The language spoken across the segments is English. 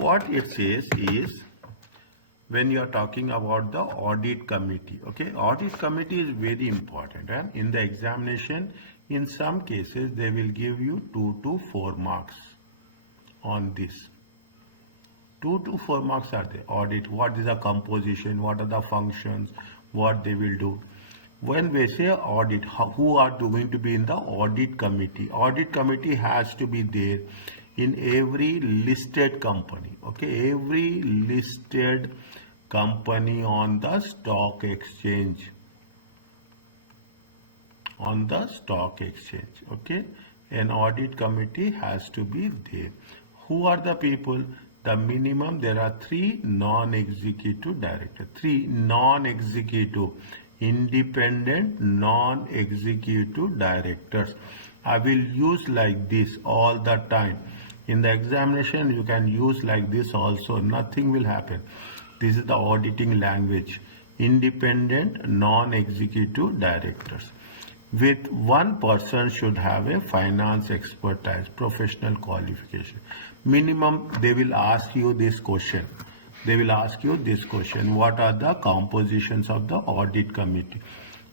what it says is, when you are talking about the audit committee, okay, audit committee is very important, and in the examination, in some cases, they will give you 2 to 4 marks on this. 2 to 4 marks are there. Audit, what is the composition, what are the functions, what they will do. When we say audit, who are going to be in the audit committee? Audit committee has to be there in every listed company, okay, every listed company on the stock exchange, okay, an audit committee has to be there. Who are the people? The minimum, there are 3 non-executive directors, 3 non-executive, independent non-executive directors. I will use like this all the time. In the examination, you can use like this also. Nothing will happen. This is the auditing language. Independent non-executive directors. With one person should have a finance expertise, professional qualification. Minimum, they will ask you this question. What are the compositions of the audit committee?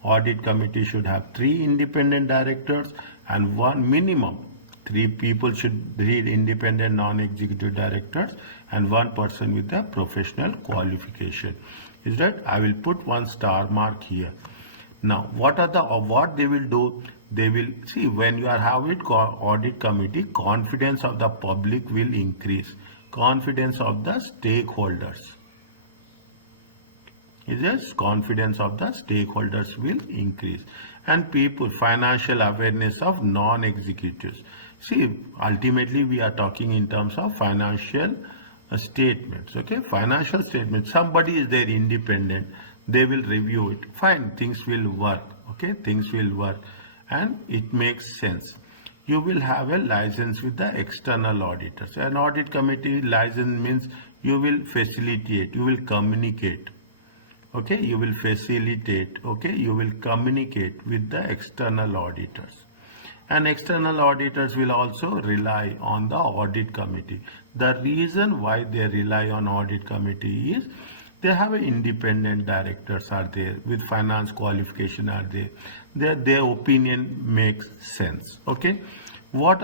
Audit committee should have 3 independent directors and one minimum. 3 people should be independent non-executive directors and 1 person with a professional qualification. Is that? I will put 1 star mark here. Now, what they will do? They will see, when you are having audit committee, confidence of the public will increase. Confidence of the stakeholders. Is this? Confidence of the stakeholders will increase. And people, financial awareness of non-executives. See, ultimately we are talking in terms of financial statements. Okay, financial statements. Somebody is there independent. They will review it. Fine, things will work. Okay, things will work. And it makes sense. You will have a license with the external auditors. An audit committee license means you will facilitate, you will communicate. Okay, you will facilitate, okay, you will communicate with the external auditors. And external auditors will also rely on the audit committee. The reason why they rely on audit committee is they have independent directors are there with finance qualification are there. Their opinion makes sense. Okay, what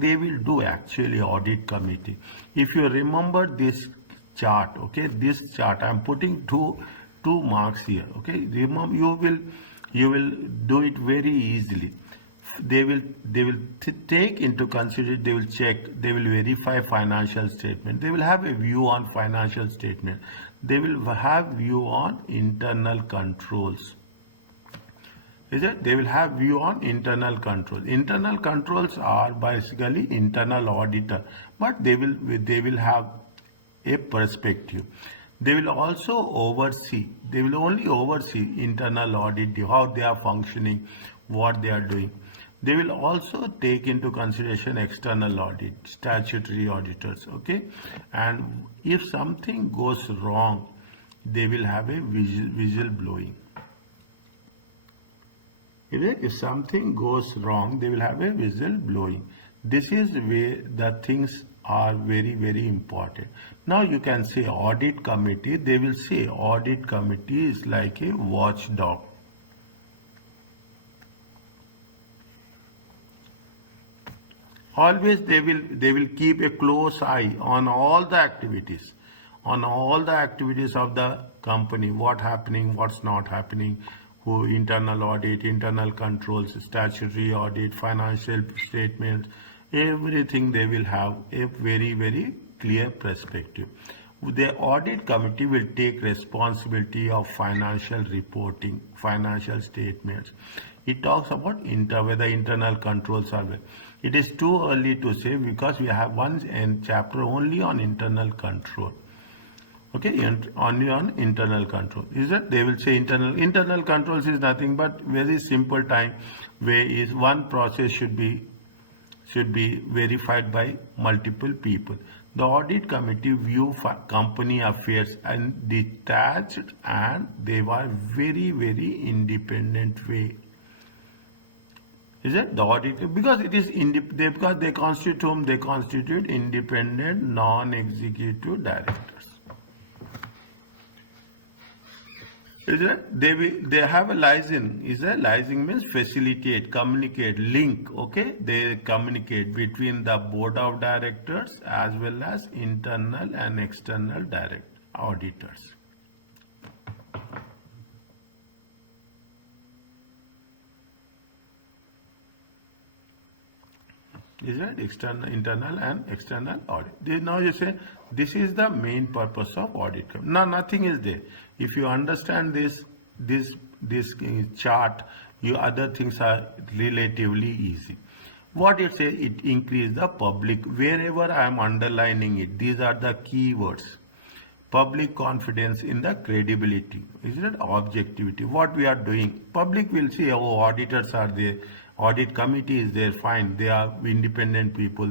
they will do actually, audit committee? If you remember this chart, okay, this chart I am putting two marks here. Okay, remember, you will do it very easily. They will take into consideration, they will check, they will verify financial statement, they will have a view on financial statement, they will have view on internal controls. Is it? They will have view on internal controls. Internal controls are basically internal auditor, but they will have a perspective. They will also oversee. They will only oversee internal audit, how they are functioning, what they are doing. They will also take into consideration external audit, statutory auditors, okay? And if something goes wrong, they will have a whistle blowing. If something goes wrong, they will have a whistle blowing. This is where the things are very, very important. Now you can say audit committee, they will say audit committee is like a watchdog. Always they will keep a close eye on all the activities, of the company, what happening, what's not happening, who internal audit, internal controls, statutory audit, financial statements, everything they will have a very, very clear perspective. The audit committee will take responsibility of financial reporting, financial statements. It talks about whether internal controls are well. It is too early to say because we have one chapter only on internal control. Okay, only on internal control. Is that they will say internal controls is nothing but very simple time way is one process should be verified by multiple people. The audit committee view company affairs and detached, and they were very, very independent way. Is it the audit? Because it is because they constitute whom? They constitute independent non-executive directors. Is it? They have a license. Is it? License means facilitate, communicate, link. Okay, they communicate between the board of directors as well as internal and external auditors. Is it external, internal, and external audit? Now you say this is the main purpose of audit. Now nothing is there. If you understand this chart, your other things are relatively easy. What it says, it increase the public. Wherever I am underlining it, these are the keywords. Public confidence in the credibility. Is it objectivity? What we are doing, public will see, oh, auditors are there. Audit committee is there, fine. They are independent people.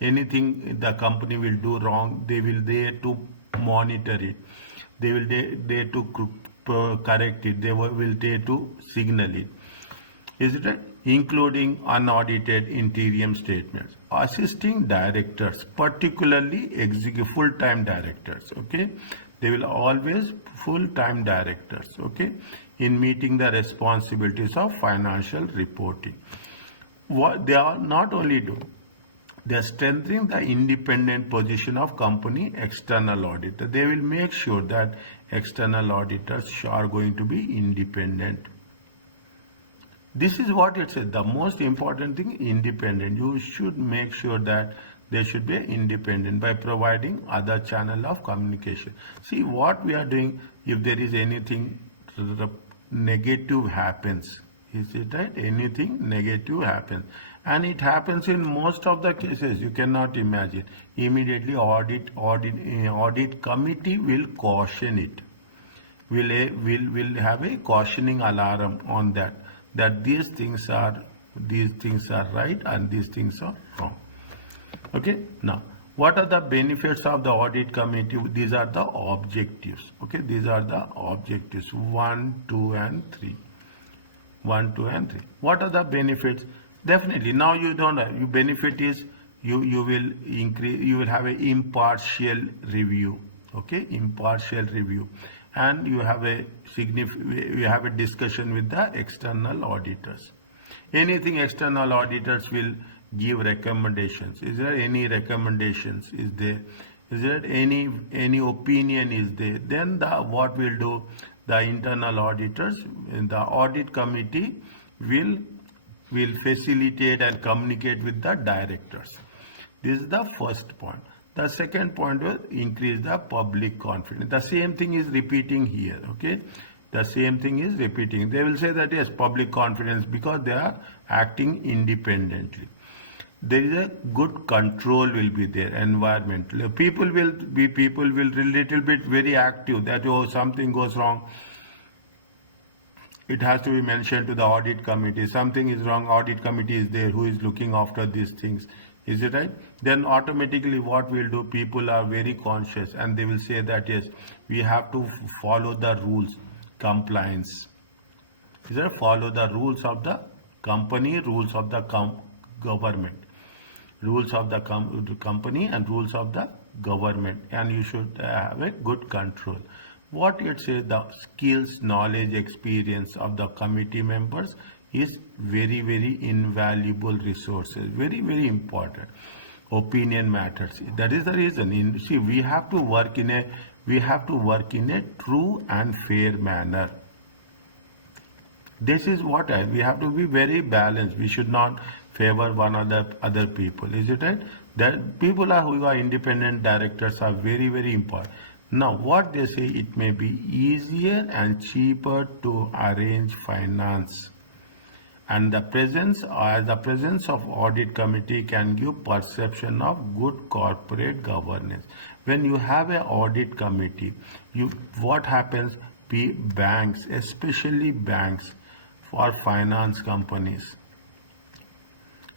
Anything the company will do wrong, they will there to monitor it. They will there to correct it. They will there to signal it. Is it right? Including unaudited interim statements. Assisting directors, particularly full-time directors. Okay, they will always full-time directors. Okay, in meeting the responsibilities of financial reporting. What they are not only do, they are strengthening the independent position of company external auditor. They will make sure that external auditors are going to be independent. This is what it says. The most important thing, independent. You should make sure that they should be independent by providing other channel of communication. See what we are doing. If there is anything negative happens, is it right? Anything negative happens, and it happens in most of the cases. You cannot imagine. Immediately, audit committee will caution it. Will have a cautioning alarm on that these things are right and these things are wrong. Okay, now what are the benefits of the audit committee? These are the objectives. Okay, these are the objectives 1, 2 and 3. 1, 2 and 3. What are the benefits? Definitely now you don't have, your benefit is you will increase, you will have an impartial review. Okay, impartial review. And you have a discussion with the external auditors. Anything external auditors will give recommendations. Is there any recommendations? Is there any opinion is there? Then what we'll do, the internal auditors in the audit committee will facilitate and communicate with the directors. This is the first point. The second point will increase the public confidence. The same thing is repeating here. Okay, the same thing is repeating. They will say that yes, public confidence, because they are acting independently. There is a good control will be there. Environmental people will little bit very active. That oh, something goes wrong, it has to be mentioned to the audit committee. Something is wrong, audit committee is there who is looking after these things. Is it right? Then automatically what we'll do, people are very conscious and they will say that yes, we have to follow the rules, compliance. Is it? Follow the rules of the company, rules of the government, rules of the company and rules of the government, and you should have a good control. What it says, the skills, knowledge, experience of the committee members is very, very invaluable resources, very, very important. Opinion matters. That is the reason. See, we have to work in a true and fair manner. This is what we have to be very balanced. We should not favor one other people. Is it right? That people who are independent directors are very, very important. Now, what they say, it may be easier and cheaper to arrange finance. And the presence of audit committee can give perception of good corporate governance. When you have an audit committee, what happens? Banks, especially banks for finance companies,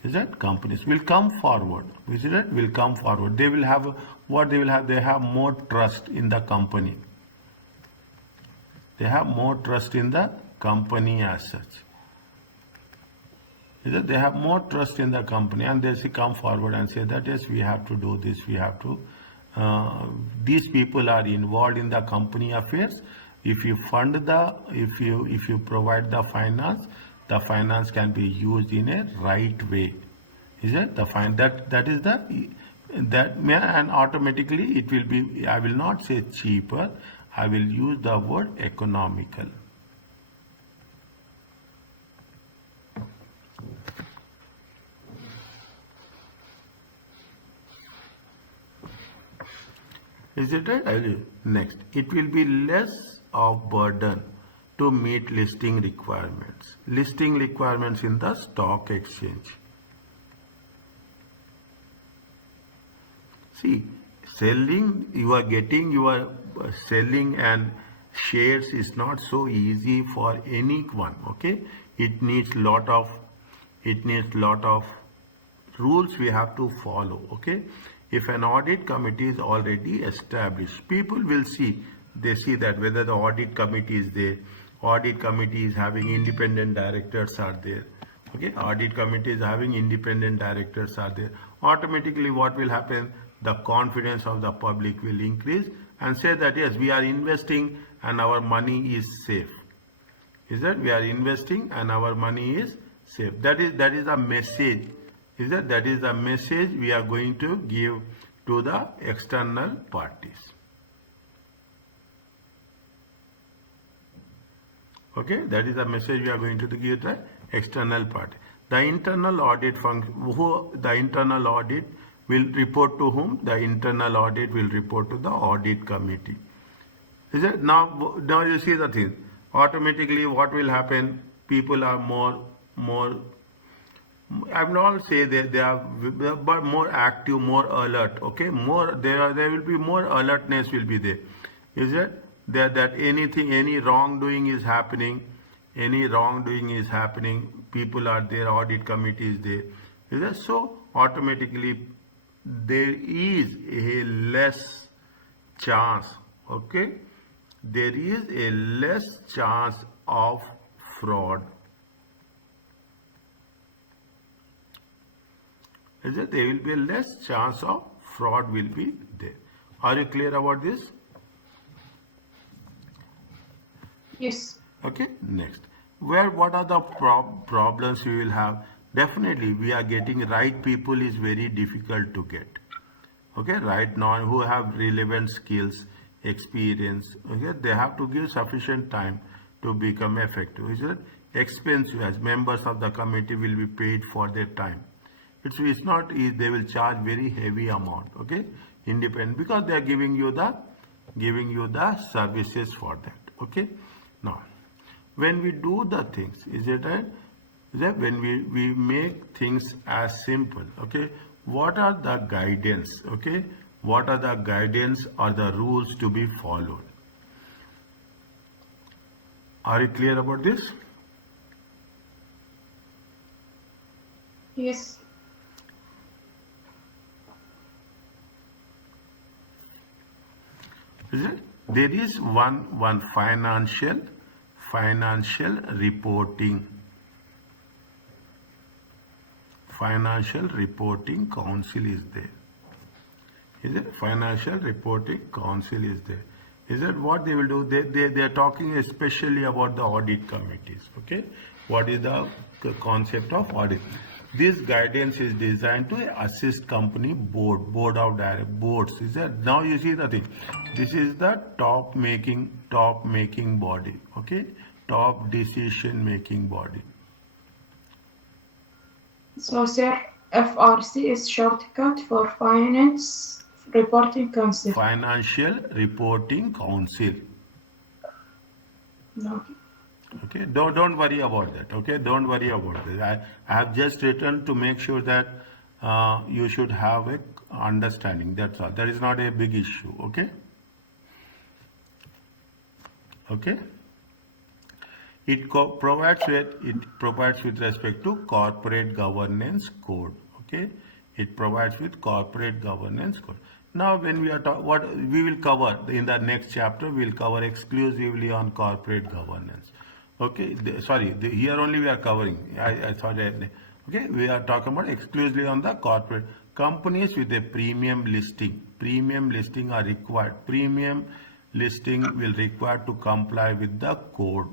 is that companies will come forward. Is it? Will come forward. They will have what they will have. They have more trust in the company. They have more trust in the company as such. is that they have more trust in the company, and they say, come forward and say that yes, we have to do this, we have to. These people are involved in the company affairs. If you fund if you provide the finance can be used in a right way. Is it the that is the and automatically it will be, I will not say cheaper, I will use the word economical. Is it right? Next, it will be less of burden to meet listing requirements. Listing requirements in the stock exchange. See, selling, you are getting your selling and shares is not so easy for anyone. Okay, it needs lot of rules we have to follow. Okay, if an audit committee is already established, people will see, they see that whether the audit committee is there, audit committee is having independent directors are there. Okay, audit committee is having independent directors are there. Automatically what will happen? The confidence of the public will increase and say that yes, we are investing and our money is safe. Is that we are investing and our money is safe. That is a message. Is that is the message we are going to give to the external parties. Okay, that is the message we are going to give the external party. The internal audit the internal audit will report to whom? The internal audit will report to the audit committee. Is it? Now you see the thing. Automatically what will happen? People are more I will not say they are, but more active, more alert. Okay, there will be more alertness will be there. Is it that any wrongdoing is happening? Any wrongdoing is happening. People are there. Audit committee is there. Is it? So automatically there is a less chance. Okay, there is a less chance of fraud. Is it? There will be a less chance of fraud will be there. Are you clear about this? Yes. Okay, next. What are the problems we will have? Definitely, we are getting right people is very difficult to get. Okay, right now who have relevant skills, experience. Okay, they have to give sufficient time to become effective. Is it? Expensive as members of the committee will be paid for their time. It's not easy. They will charge very heavy amount. Okay, independent, because they are giving you the services for that. Okay, now when we do the things, is it right? That when we make things as simple. Okay, what are the guidance? Okay, what are the guidance or the rules to be followed? Are you clear about this? Yes. Is it? There is one financial reporting. Financial Reporting Council is there. Is it? Financial Reporting Council is there. Is that what they will do? They are talking especially about the audit committees. Okay, what is the concept of audit? This guidance is designed to assist company board of boards. Is that? Now you see the thing. This is the top making body. Okay, top decision making body. So, sir, FRC is shortcut for Finance Reporting Council. Financial Reporting Council. Okay. Okay, don't worry about that. Okay, don't worry about that. I have just written to make sure that you should have a understanding. That's all. That is not a big issue. Okay. Okay. It provides with respect to corporate governance code. Okay, it provides with corporate governance code. Now, when we are what we will cover in the next chapter, we will cover exclusively on corporate governance. Okay, sorry, here only we are covering. I thought Okay, we are talking about exclusively on the corporate companies with a premium listing. Premium listing are required. Premium listing will require to comply with the code.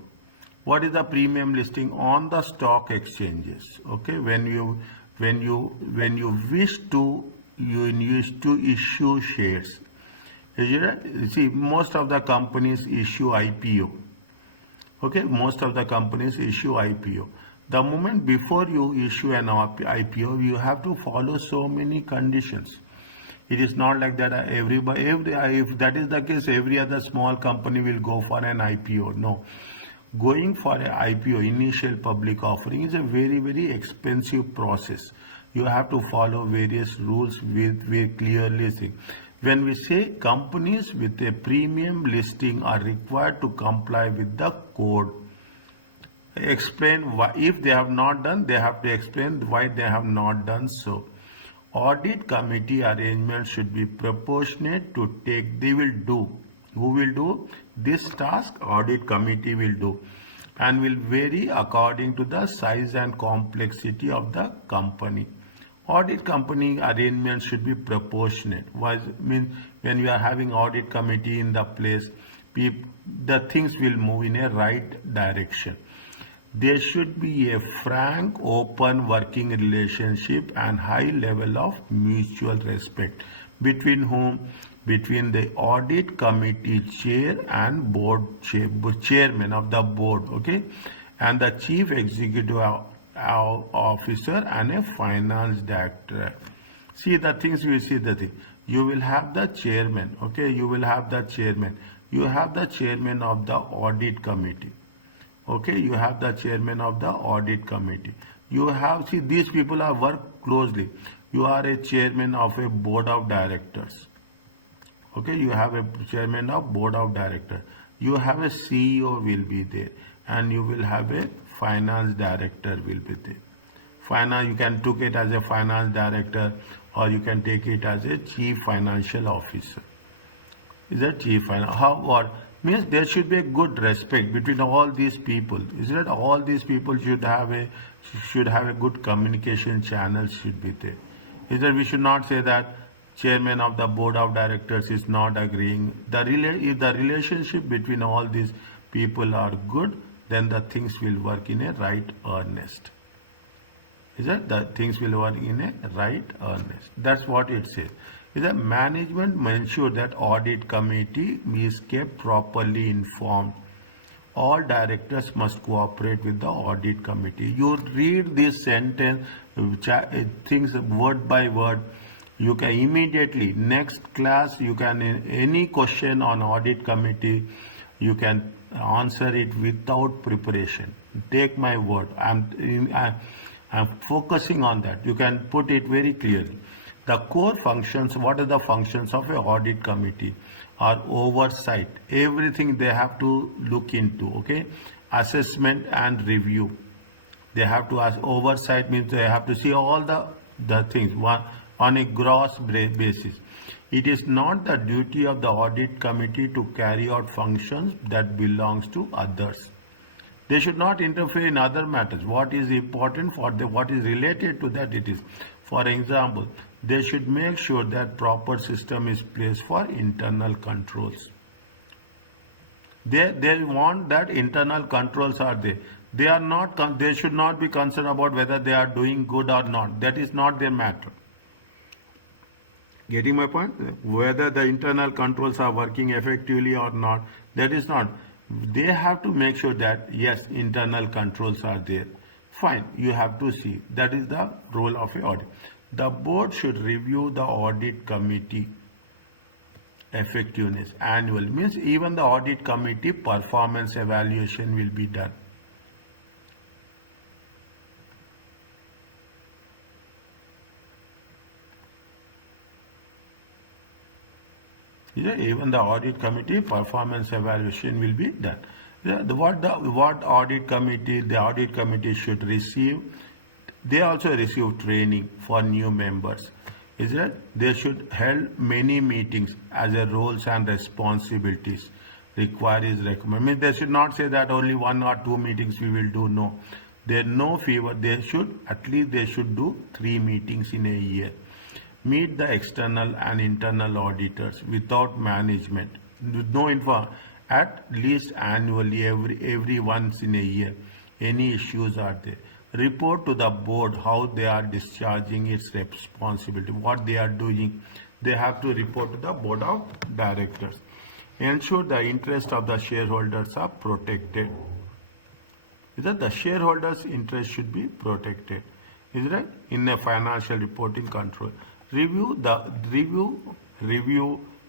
What is the premium listing on the stock exchanges? Okay, when you wish to issue shares. See, most of the companies issue IPO. Okay, most of the companies issue IPO. The moment before you issue an IPO, you have to follow so many conditions. It is not like that if that is the case, every other small company will go for an IPO. No. Going for an IPO, initial public offering, is a very, very expensive process. You have to follow various rules with very clearly saying. When we say companies with a premium listing are required to comply with the code, explain why. If they have not done, they have to explain why they have not done so. Audit committee arrangements should be proportionate to take. They will do. Who will do this task? Audit committee will do, and will vary according to the size and complexity of the company. Audit company arrangements should be proportionate. What means when you are having audit committee in the place, the things will move in a right direction. There should be a frank, open working relationship and high level of mutual respect. Between whom? Between the audit committee chair and chairman of the board, okay, and the chief executive officer and a finance director. See the things, you see the thing. You will have the chairman, okay, you will have the chairman. You have the chairman of the audit committee. Okay, you have the chairman of the audit committee. You have, see, these people are work closely. You are a chairman of a board of directors. Okay, you have a chairman of board of directors. You have a CEO will be there, and you will have a finance director will be there. Finance, you can take it as a finance director, or you can take it as a chief financial officer. Is that chief finance? How or means there should be a good respect between all these people. Is that all these people should have a good communication channel should be there. Is that we should not say that chairman of the board of directors is not agreeing. If the relationship between all these people are good, then the things will work in a right earnest. Is that the things will work in a right earnest? That's what it says. Is that management ensure that audit committee is kept properly informed. All directors must cooperate with the audit committee. You read this sentence, things word by word. You can immediately, next class, you can, any question on audit committee, you can answer it without preparation. Take my word. I'm focusing on that. You can put it very clearly. The core functions, what are the functions of an audit committee? Are oversight. Everything they have to look into, okay? Assessment and review. They have to ask, oversight means they have to see all the things on a gross basis. It is not the duty of the audit committee to carry out functions that belongs to others. They should not interfere in other matters. What is important for them, what is related to that it is. For example, they should make sure that proper system is placed for internal controls. They want that internal controls are there. They are not. They should not be concerned about whether they are doing good or not. That is not their matter. Getting my point? Whether the internal controls are working effectively or not, that is not. They have to make sure that yes, internal controls are there. Fine, you have to see. That is the role of an audit. The board should review the audit committee effectiveness annual. Means even the audit committee performance evaluation will be done. Yeah, even the audit committee performance evaluation will be done. Yeah, what audit committee, the audit committee should receive, they also receive training for new members. Is that they should held many meetings as a roles and responsibilities required is recommended. I mean, they should not say that only 1 or 2 meetings we will do. No, There no fewer. They should do 3 meetings in a year. Meet the external and internal auditors without management. With no info, at least annually, every once in a year. Any issues are there. Report to the board how they are discharging its responsibility, what they are doing. They have to report to the board of directors. Ensure the interest of the shareholders are protected. Is that the shareholders' interest should be protected? Is that in a financial reporting control? Review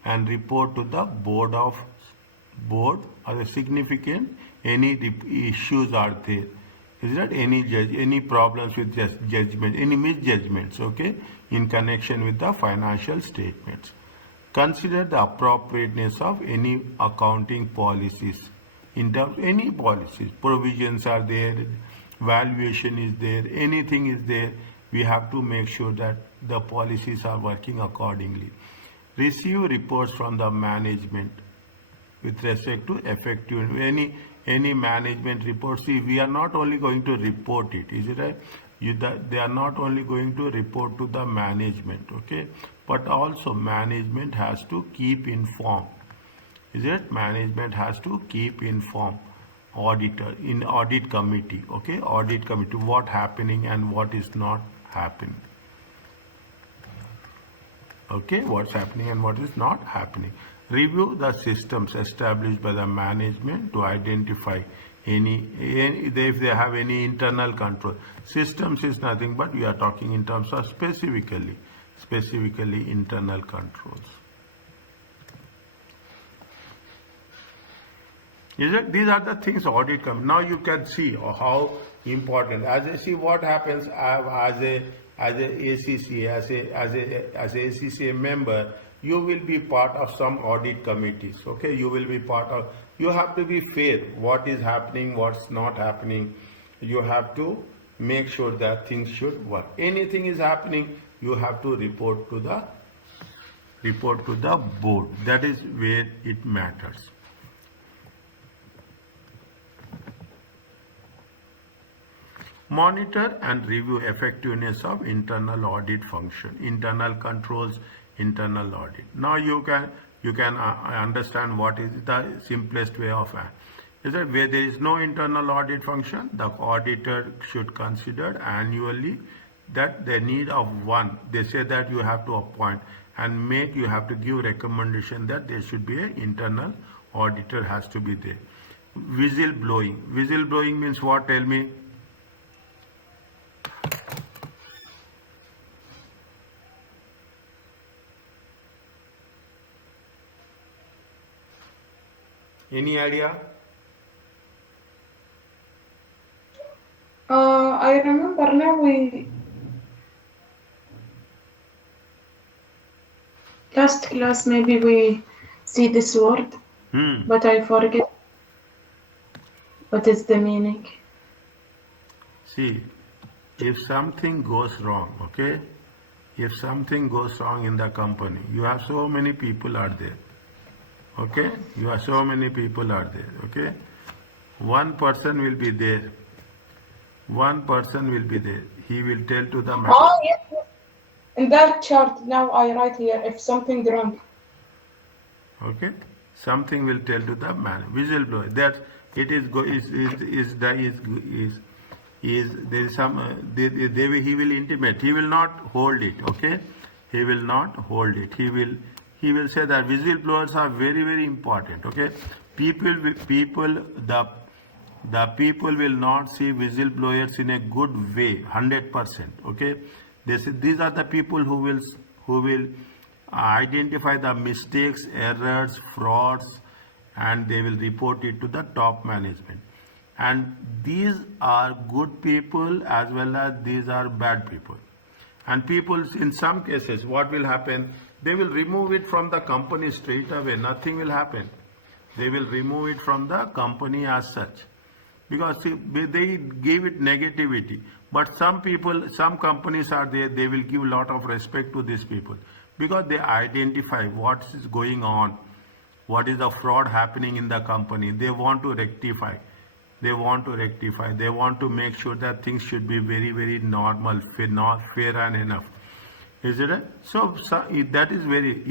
and report to the board are the significant any issues are there. Is that any problems with judgment, any misjudgments, okay, in connection with the financial statements. Consider the appropriateness of any accounting policies. In terms any policies, provisions are there, valuation is there, anything is there, we have to make sure that the policies are working accordingly. Receive reports from the management with respect to effective any management reports. See, we are not only going to report it, is it right? They are not only going to report to the management, okay, but also management has to keep informed. Is it? Management has to keep informed auditor in audit committee, okay, audit committee, what happening and what is not happening. Okay, what's happening and what is not happening. Review the systems established by the management to identify if they have any internal control. Systems is nothing but we are talking in terms of specifically internal controls. These are the things audit comes. Now you can see how important. As I see what happens as a ACCA member, you will be part of some audit committees. Okay, you will be part of. You have to be fair. What is happening? What's not happening? You have to make sure that things should work. Anything is happening, you have to report to the board. That is where it matters. Monitor and review effectiveness of internal audit function, internal controls, internal audit. Now you can understand what is the simplest way of is that where there is no internal audit function, the auditor should consider annually that the need of one. They say that you have to appoint and you have to give recommendation that there should be an internal auditor has to be there. Whistleblowing. Whistleblowing means what? Tell me. Any idea? I remember now last class maybe we see this word, but I forget what is the meaning. See, if something goes wrong, okay, if something goes wrong in the company, you have so many people are there. Okay, you are so many people are there. Okay, one person will be there. One person will be there. He will tell to the manager. Oh yes. In that chart now I write here if something wrong. Okay, something will tell to the manager. Whistleblower. That it is there is some he will intimate. He will not hold it. Okay, he will not hold it. He will say that whistleblowers are very, very important. Okay, the people will not see whistleblowers in a good way, 100%. Okay, these are the people who will identify the mistakes, errors, frauds, and they will report it to the top management. And these are good people as well as these are bad people. And people, in some cases, what will happen? They will remove it from the company straight away. Nothing will happen. They will remove it from the company as such. Because they give it negativity. But some companies are there, they will give a lot of respect to these people. Because they identify what is going on. What is the fraud happening in the company. They want to rectify. They want to rectify. They want to make sure that things should be very, very normal, fair and enough. Is it? That is very,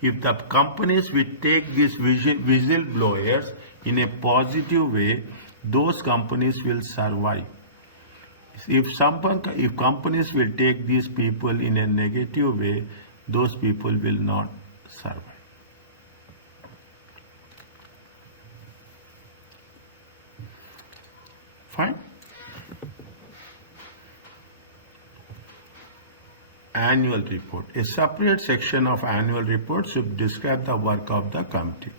if the companies will take these whistleblowers in a positive way, those companies will survive. If companies will take these people in a negative way, those people will not survive. Fine. Annual report. A separate section of annual report should describe the work of the committee.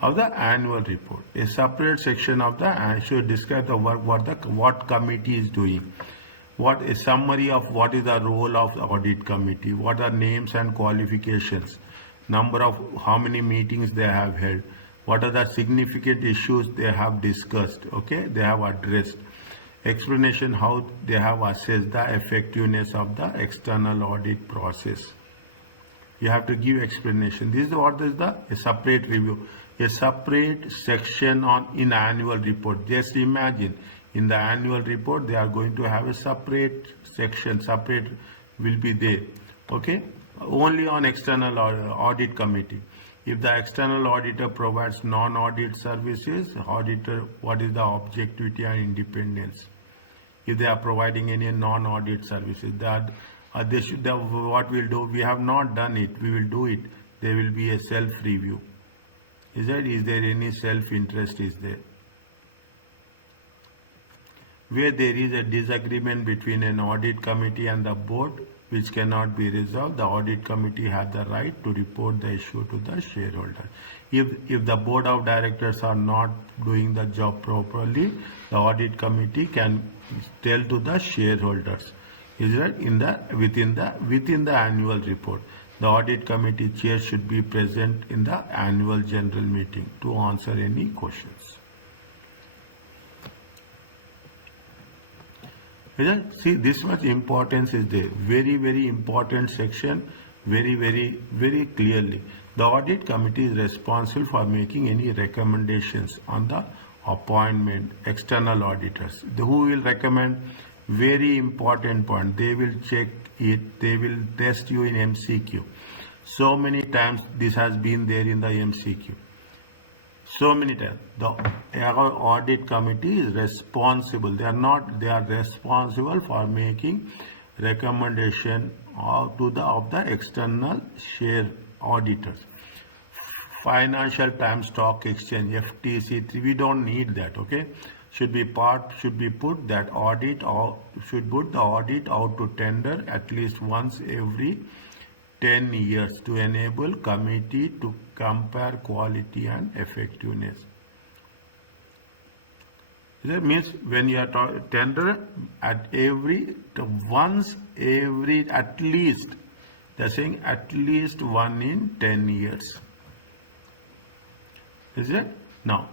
Of the annual report, a separate section of the should describe the work what committee is doing. What a summary of what is the role of the audit committee, what are names and qualifications, number of how many meetings they have held, what are the significant issues they have discussed, okay, they have addressed, explanation how they have assessed the effectiveness of the external audit process. You have to give explanation. This is what is a separate review, a separate section in annual report. Just imagine in the annual report they are going to have a separate section, separate will be there, okay, only on external audit committee. If the external auditor provides non-audit services, auditor, what is the objectivity and independence? If they are providing any non-audit services, that they should have, what we'll do, we have not done it, we will do it. There will be a self-review. Is there any self-interest is there? Where there is a disagreement between an audit committee and the board which cannot be resolved, the audit committee has the right to report the issue to the shareholder. If the board of directors are not doing the job properly, the audit committee can tell to the shareholders. Is that within the annual report, the audit committee chair should be present in the annual general meeting to answer any questions. See, this much importance is there. Very, very important section. Very, very, very clearly. The audit committee is responsible for making any recommendations on the appointment external auditors. Who will recommend? Very important point. They will check it. They will test you in MCQ. So many times this has been there in the MCQ. So many times. The audit committee is responsible. They are responsible for making recommendation of the external share auditors. Financial Times, Stock Exchange, FTC, we don't need that, okay? Should be put that audit, or should put the audit out to tender at least once every 10 years to enable committee to compare quality and effectiveness. That means when you are tender at least, they're saying at least 1 in 10 years. Is it? Now,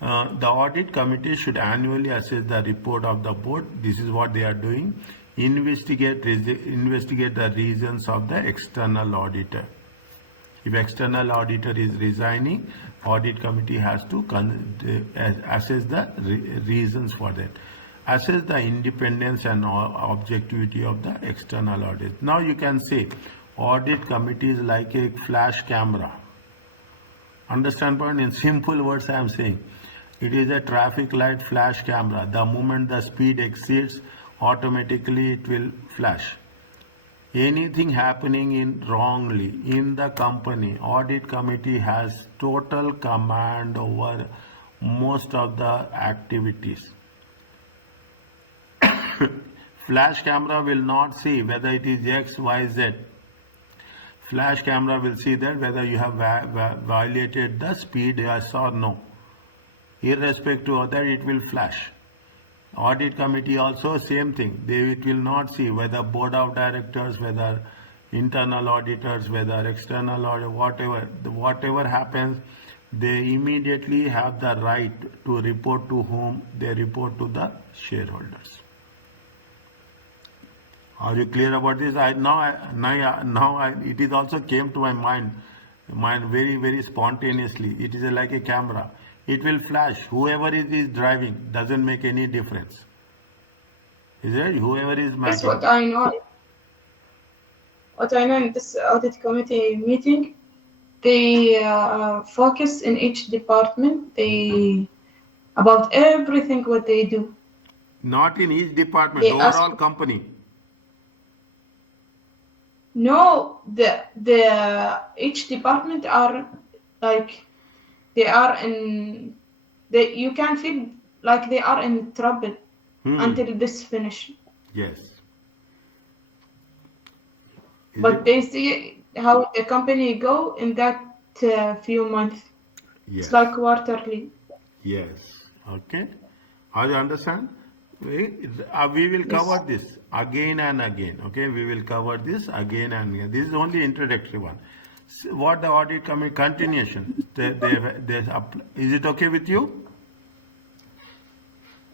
the audit committee should annually assess the report of the board. This is what they are doing. Investigate the reasons of the external auditor. If external auditor is resigning, audit committee has to assess the reasons for that. Assess the independence and objectivity of the external audit. Now you can say audit committee is like a flash camera. Understand point? In simple words I am saying. It is a traffic light flash camera. The moment the speed exceeds, automatically it will flash. Anything happening wrongly in the company, audit committee has total command over most of the activities. Flash camera will not see whether it is X, Y, Z. Flash camera will see that whether you have violated the speed, yes or no. Irrespective of that, it will flash. Audit committee also same thing. It will not see whether board of directors, whether internal auditors, whether external or whatever happens, they immediately have the right to report to whom? They report to the shareholders. Are you clear about this? It is also came to my mind very, very spontaneously. It is like a camera. It will flash. Whoever is driving doesn't make any difference. Is it? Whoever is Yes, making. what I know in this audit committee meeting, they focus in each department. They about everything what they do. Not in each department, They ask overall company. no the each department are like they are in they you can feel like they are in trouble until this finish. Yes. Is But it? they see how the company go in that few months. It's Yes. like quarterly. Yes. Okay. How do you understand? We will cover Yes. this again and again. Okay. We will cover this again and again. This is only introductory one. What the audit committee continuation? Is it okay with you?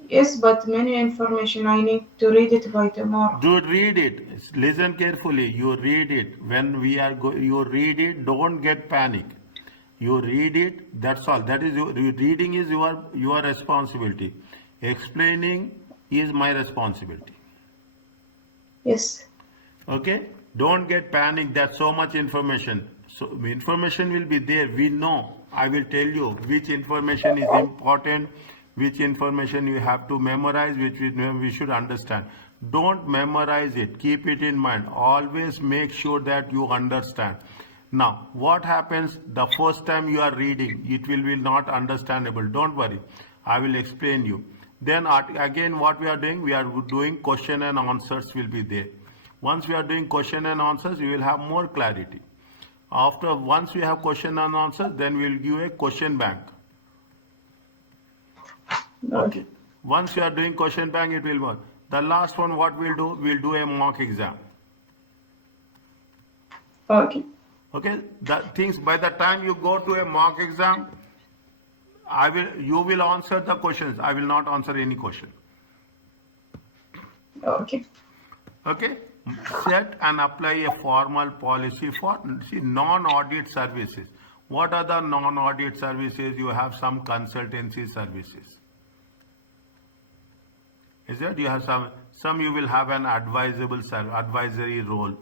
Yes, but many information I need to read it by tomorrow. Do read it. Listen carefully. You read it. When we are you read it. Don't get panic. You read it. That's all. That is reading is your responsibility. Explaining is my responsibility. Yes. Okay. Don't get panic. That's so much information. So information will be there. We know. I will tell you which information is important, which information you have to memorize, which we should understand. Don't memorize it. Keep it in mind. Always make sure that you understand. Now, what happens the first time you are reading? It will be not understandable. Don't worry. I will explain you. Then again, what we are doing? We are doing question and answers will be there. Once we are doing question and answers, we will have more clarity. Once we have question and answers, then we will give a question bank. Okay. Once you are doing question bank, it will work. The last one, what we'll do a mock exam. Okay. Okay. The things by the time you go to a mock exam, you will answer the questions. I will not answer any question. Okay. Okay. Set and apply a formal policy for non-audit services. What are the non-audit services? You have some consultancy services. Is that you have some you will have an advisory role.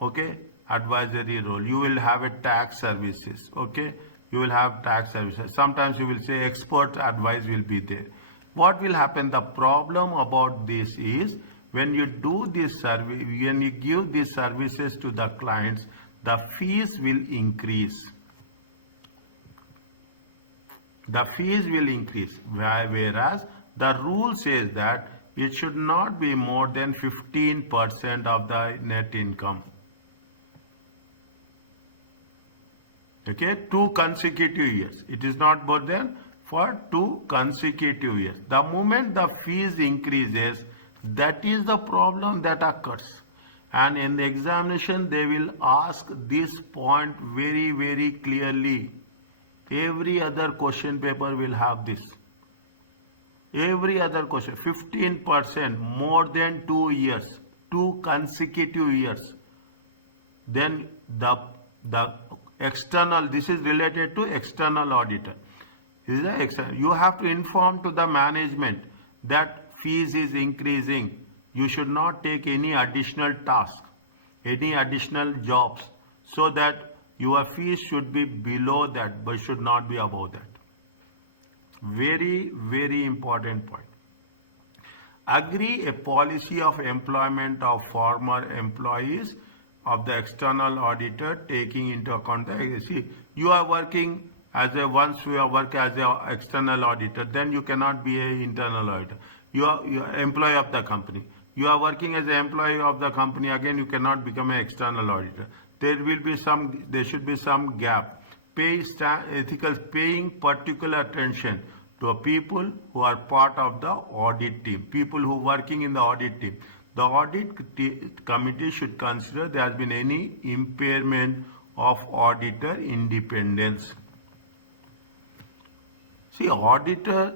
Okay. Advisory role. You will have a tax services. Okay. You will have tax services. Sometimes you will say expert advice will be there. What will happen? The problem about this is when you do this survey, when you give these services to the clients, the fees will increase. The fees will increase. Whereas the rule says that it should not be more than 15% of the net income. Okay, 2 consecutive years. It is not more than for 2 consecutive years. The moment the fees increases, that is the problem that occurs. And in the examination, they will ask this point very, very clearly. Every other question paper will have this. Every other question, 15% more than 2 years, 2 consecutive years. Then the external, this is related to external auditor. You have to inform to the management that fees is increasing. You should not take any additional task, any additional jobs, so that your fees should be below that but should not be above that. Very, very important point. Agree a policy of employment of former employees of the external auditor taking into account you are working once you are working as an external auditor, then you cannot be an internal auditor. You are employee of the company. You are working as an employee of the company, again you cannot become an external auditor. There should be some gap. Paying particular attention to people who are part of the audit team, people who are working in the audit team. The audit committee should consider there has been any impairment of auditor independence. See, what the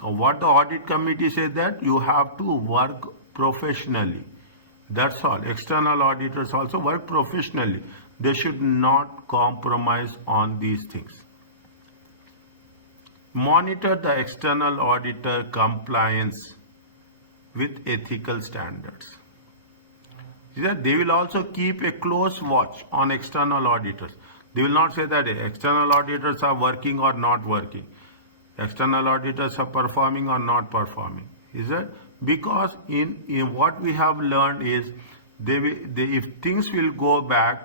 audit committee says that you have to work professionally. That's all. External auditors also work professionally. They should not compromise on these things. Monitor the external auditor compliance with ethical standards. They will also keep a close watch on external auditors. They will not say that external auditors are working or not working. External auditors are performing or not performing. Is it? Because in what we have learned is if things will go bad,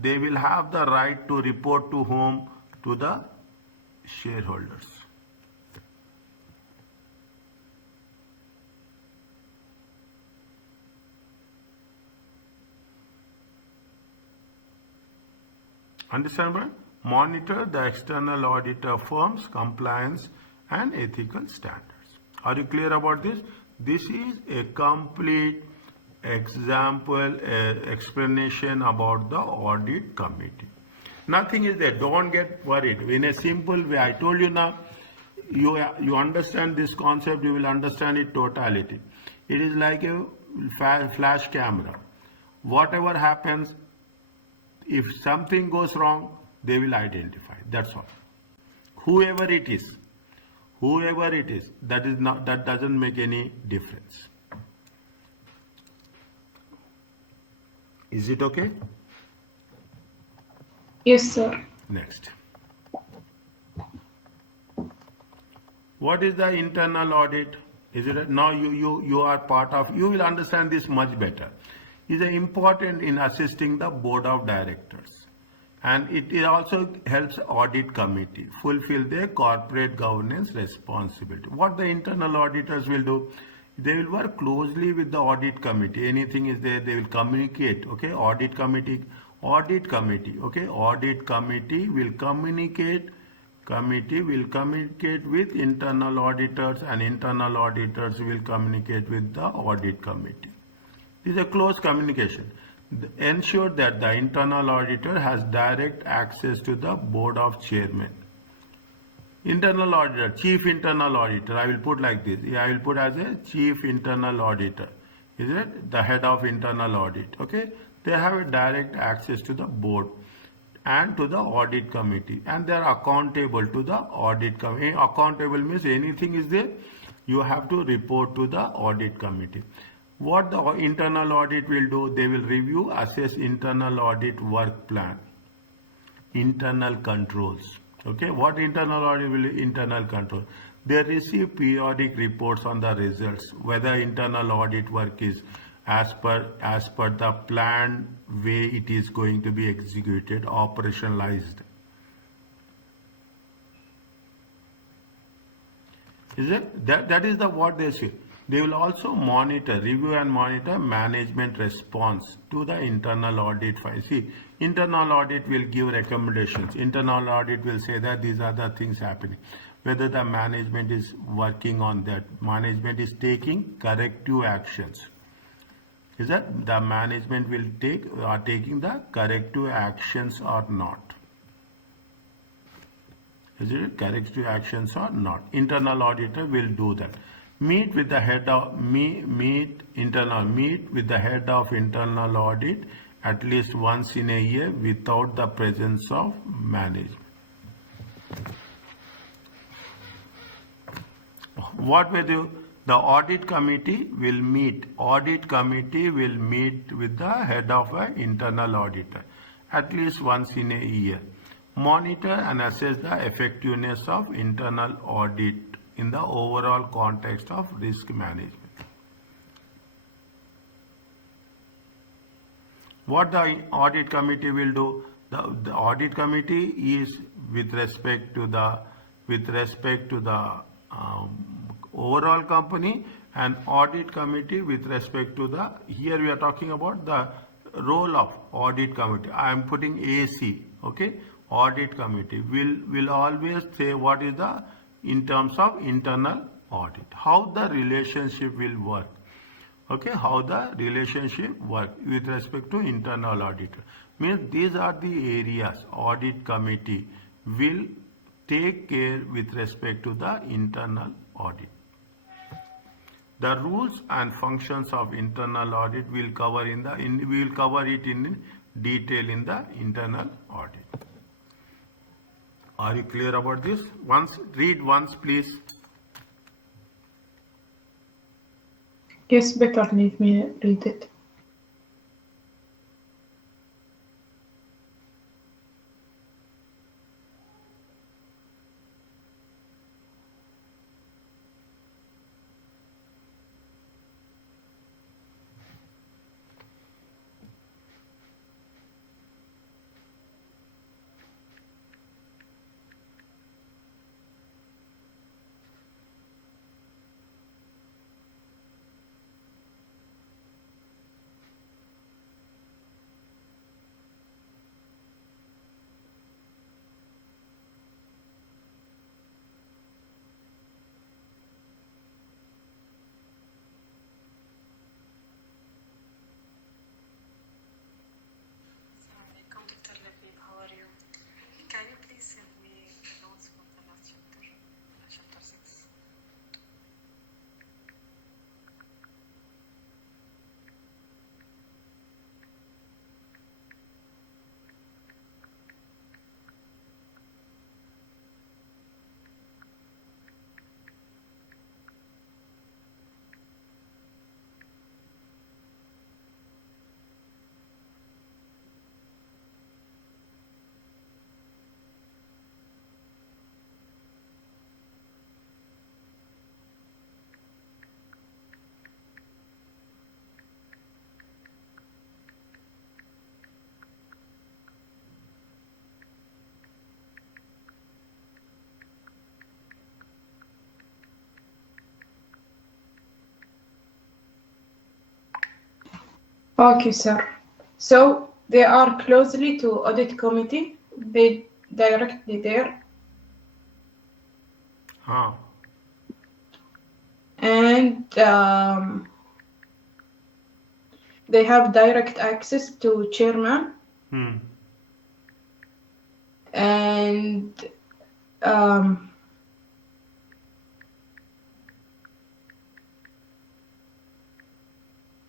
they will have the right to report to whom? To the shareholders. Understand, right? Monitor the external auditor firm's compliance and ethical standards. Are you clear about this? This is a complete example, explanation about the audit committee. Nothing is there. Don't get worried. In a simple way, I told you now, you understand this concept, you will understand it totality. It is like a flash camera. Whatever happens, if something goes wrong, they will identify. That's all. Whoever it is, that doesn't make any difference. Is it okay? Yes, sir. Next. What is the internal audit? Is it now you are part of, you will understand this much better. Is important in assisting the board of directors, and it also helps audit committee fulfill their corporate governance responsibility. What the internal auditors will do, they will work closely with the audit committee. Anything is there, they will communicate. Okay, audit committee. Okay, audit committee will communicate. Committee will communicate with internal auditors, and internal auditors will communicate with the audit committee. This is a close communication. Ensure that the internal auditor has direct access to the board of chairman. Internal auditor, chief internal auditor, I will put like this. I will put as a chief internal auditor. Is it? The head of internal audit. Okay. They have a direct access to the board and to the audit committee, and they are accountable to the audit committee. Accountable means anything is there, you have to report to the audit committee. What the internal audit will do, they will review, assess internal audit work plan, internal controls. Okay, what internal audit will do? Internal control. They receive periodic reports on the results, whether internal audit work is as per the planned way it is going to be executed, operationalized. Is it? That is the what they say. They will also review and monitor management response to the internal audit file. See, internal audit will give recommendations. Internal audit will say that these are the things happening. Whether the management is working on that, management is taking corrective actions. Is that the management will taking the corrective actions or not? Is it corrective actions or not? Internal auditor will do that. Meet with the head of internal audit at least once in a year without the presence of management. What will do? The audit committee will meet. Audit committee will meet with the head of an internal auditor at least once in a year. Monitor and assess the effectiveness of internal audit in the overall context of risk management. What the audit committee will do? The audit committee is with respect to the overall company, and audit committee with respect to the, here we are talking about the role of audit committee. I am putting AC. Okay, audit committee will always say what is the, in terms of internal audit, how the relationship will work. Okay, how the relationship work with respect to internal auditor. Means these are the areas audit committee will take care with respect to the internal audit. The rules and functions of internal audit will cover we will cover it in detail in the internal audit. Are you clear about this? Read once, please. Yes, better let me read it. Dr. Labib, how are you? Can you please send me the notes for the last chapter, chapter 6? Okay, sir. So they are closely to audit committee. They directly there, Huh. and they have direct access to chairman, Hmm. and um,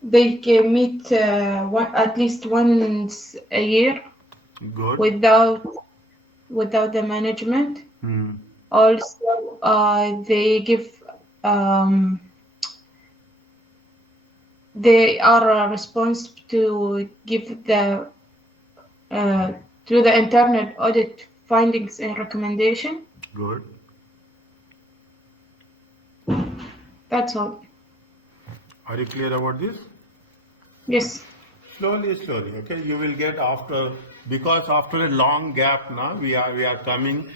they can meet at least once a year Good. without the management. Hmm. Also, they give um, they are responsible to give uh, the internal audit findings and recommendation. Good. That's all. Are you clear about this? Yes. Slowly, slowly. Okay, you will get after, because after a long gap now we are coming.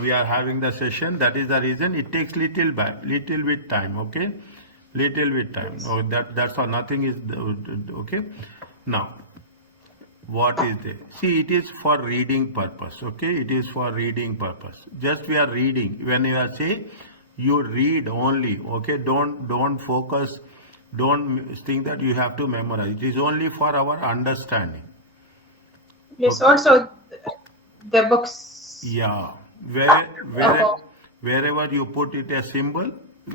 We are having the session. That is the reason it takes little bit time. Okay, little bit time. Yes. Oh, that's all. Nothing is okay. Now, what is there? See, it is for reading purpose. Okay, it is for reading purpose. Just we are reading. When you are say, you read only. Okay, don't focus. Don't think that you have to memorize. It is only for our understanding. Yes. Okay. Also, the books Yeah. about. Wherever you put it a symbol,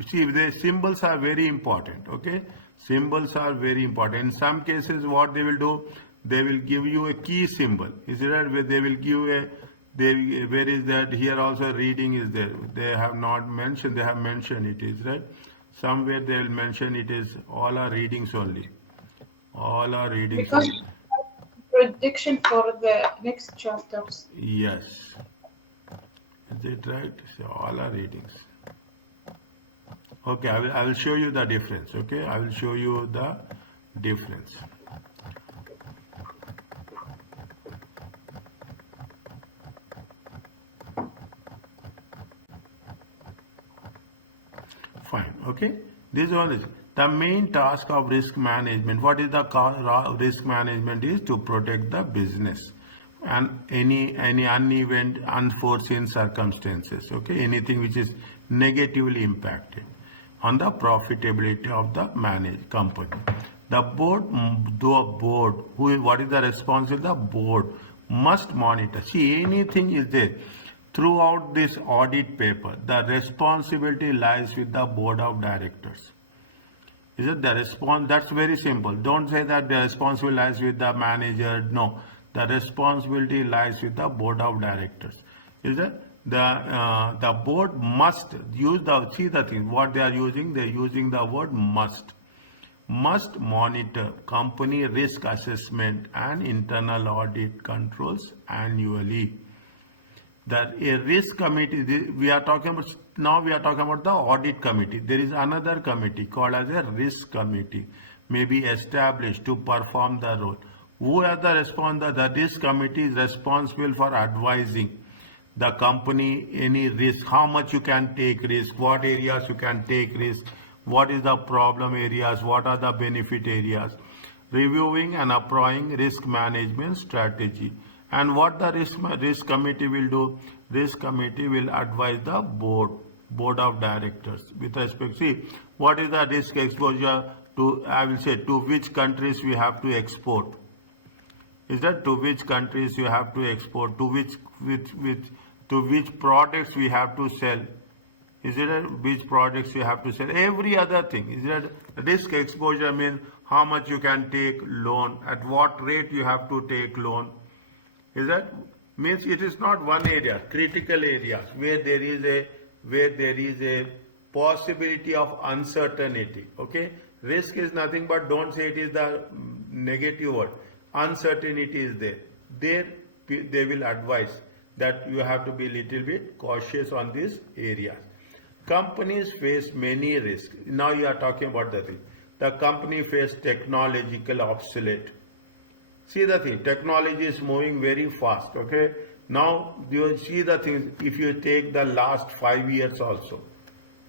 see the symbols are very important. Okay. Symbols are very important. In some cases, what they will do, they will give you a key symbol. Is it right? Where they will give a where is that? Here also reading is there. They have not mentioned. They have mentioned it is right. Somewhere they will mention it is all are readings only. All are readings Because only. prediction for the next chapters. Yes. Is it right? So all are readings. Okay, I will show you the difference. Okay, I will show you the difference. Fine. Okay, this one is the main task of risk management. What is the risk management is to protect the business and any uneven unforeseen circumstances. Okay, anything which is negatively impacted on the profitability of the managed company. The board, what is the responsibility? The board must monitor. See, anything is there. Throughout this audit paper, the responsibility lies with the board of directors. Is it the response? That's very simple. Don't say that the responsibility lies with the manager. No, the responsibility lies with the board of directors. Is it? the board must use see the thing, what they are using, they are using the word must monitor company risk assessment and internal audit controls annually. That a risk committee, we are talking about, now we are talking about the audit committee. There is another committee called as a risk committee, may be established to perform the role. Who are the risk committee is responsible for advising the company any risk, how much you can take risk, what areas you can take risk, what is the problem areas, what are the benefit areas, reviewing and applying risk management strategy. And what the risk committee will do, risk committee will advise the board of directors with respect, see what is the risk exposure to, I will say, to which countries we have to export, is that to which countries you have to export, to which products we have to sell, is it which products you have to sell, every other thing. Is that risk exposure means how much you can take loan, at what rate you have to take loan. Is that means it is not one area, critical areas where there is a possibility of uncertainty. Okay, risk is nothing but, don't say it is the negative word, uncertainty is there. There they will advise that you have to be little bit cautious on these areas. Companies face many risks. Now you are talking about the thing. The company face technological obsolete. See the thing, technology is moving very fast, okay? Now you see the things, if you take the last 5 years also.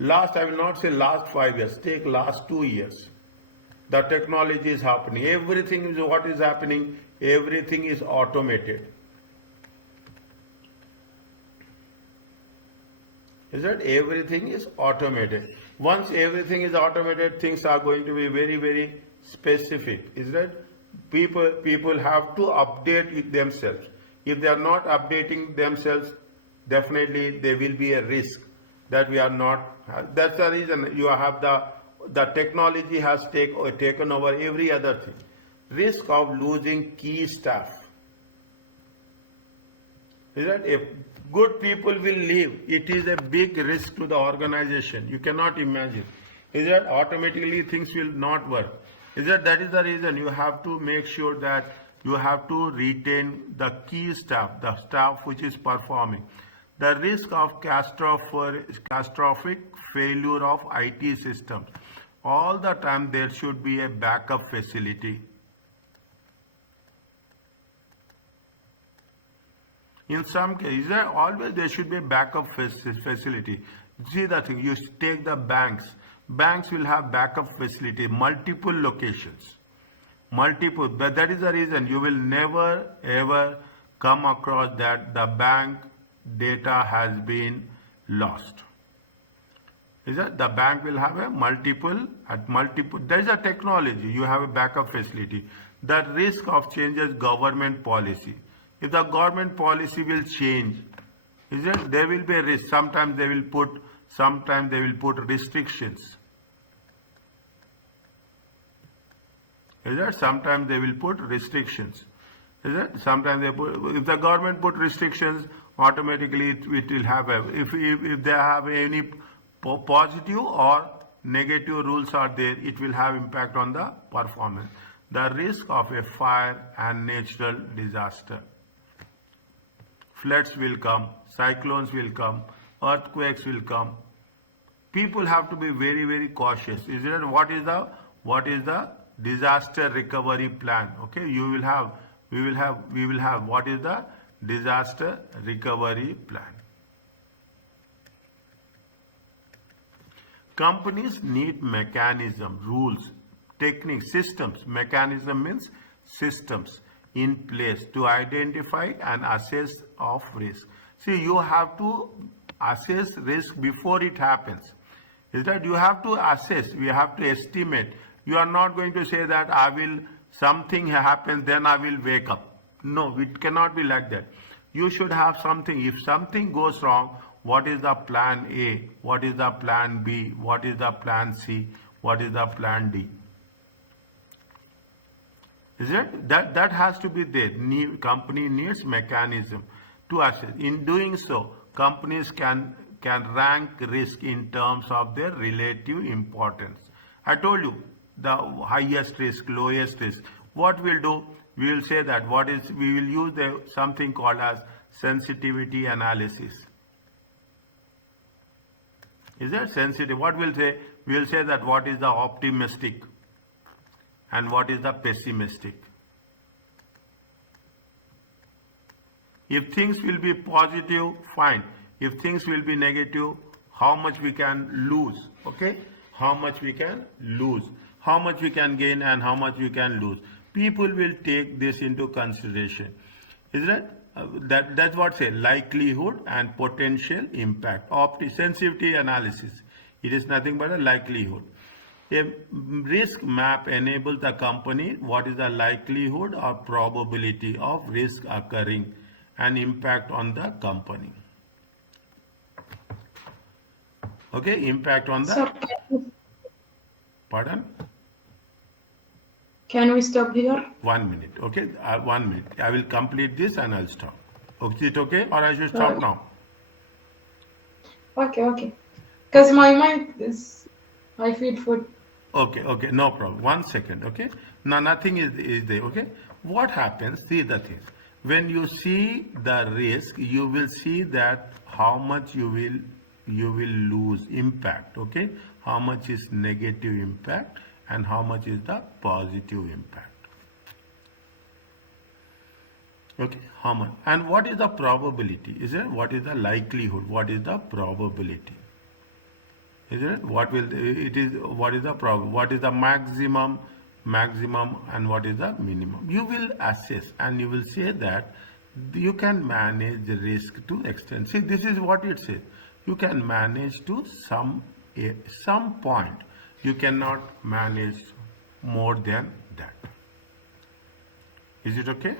I will not say last 5 years, take last 2 years. The technology is happening. Everything is what is happening, everything is automated. Is that everything is automated. Once everything is automated, things are going to be very, very specific. Is that people have to update themselves. If they are not updating themselves, definitely there will be a risk that we are not. That's the reason you have the technology has taken over every other thing. Risk of losing key staff. Is that if good people will leave, it is a big risk to the organization. You cannot imagine. Is that automatically things will not work. Is that is the reason you have to make sure that you have to retain the key staff, the staff which is performing. The risk of catastrophic failure of IT systems. All the time there should be a backup facility. In some cases, there should be a backup facility. See the thing, you take the banks. Banks will have backup facility, multiple locations. But that is the reason you will never ever come across that the bank data has been lost. Is that the bank will have a multiple, there is a technology, you have a backup facility. The risk of changes government policy. If the government policy will change, is it, there will be a risk. Sometimes they will put restrictions. Is that sometimes they will put restrictions. Is that sometimes if the government put restrictions, automatically it will have if they have any positive or negative rules are there, it will have impact on the performance. The risk of a fire and natural disaster. Floods will come, cyclones will come, earthquakes will come. People have to be very, very cautious. Is it what is the disaster recovery plan? Okay, we will have what is the disaster recovery plan. Companies need mechanism, rules, techniques, systems. Mechanism means systems in place to identify and assess of risk. See, you have to assess risk before it happens. Is that you have to assess, you have to estimate. You are not going to say that something happens, then I will wake up. No, it cannot be like that. You should have something. If something goes wrong, what is the plan A? What is the plan B? What is the plan C? What is the plan D? Is it? That has to be there. Company needs mechanism to assess. In doing so, companies can rank risk in terms of their relative importance. I told you the highest risk, lowest risk. What we'll do, we will say that we will use something called as sensitivity analysis. Is that sensitive? What we'll say? We'll say that what is the optimistic and what is the pessimistic. If things will be positive, fine. If things will be negative, how much we can lose, okay? How much we can lose, how much we can gain and how much we can lose. People will take this into consideration. Is that? That's what say likelihood and potential impact. Sensitivity analysis. It is nothing but a likelihood. A risk map enables the company what is the likelihood or probability of risk occurring and impact on the company. Okay, impact on the. Sir, Pardon? can we stop here? 1 minute. Okay, 1 minute. I will complete this and I'll stop. Is it okay, or I should stop now? Okay. Because my mind is, I feel food. Okay, no problem. 1 second, okay? Now nothing is there, okay? What happens, see the things. When you see the risk, you will see that how much you will lose impact, okay? How much is negative impact and how much is the positive impact. Okay, how much? And what is the probability? Is it what is the likelihood? What is the probability? Is it what will it is what is the problem? What is the maximum and what is the minimum? You will assess and you will say that you can manage the risk to extent. See, this is what it says. You can manage to some point. You cannot manage more than that. Is it okay?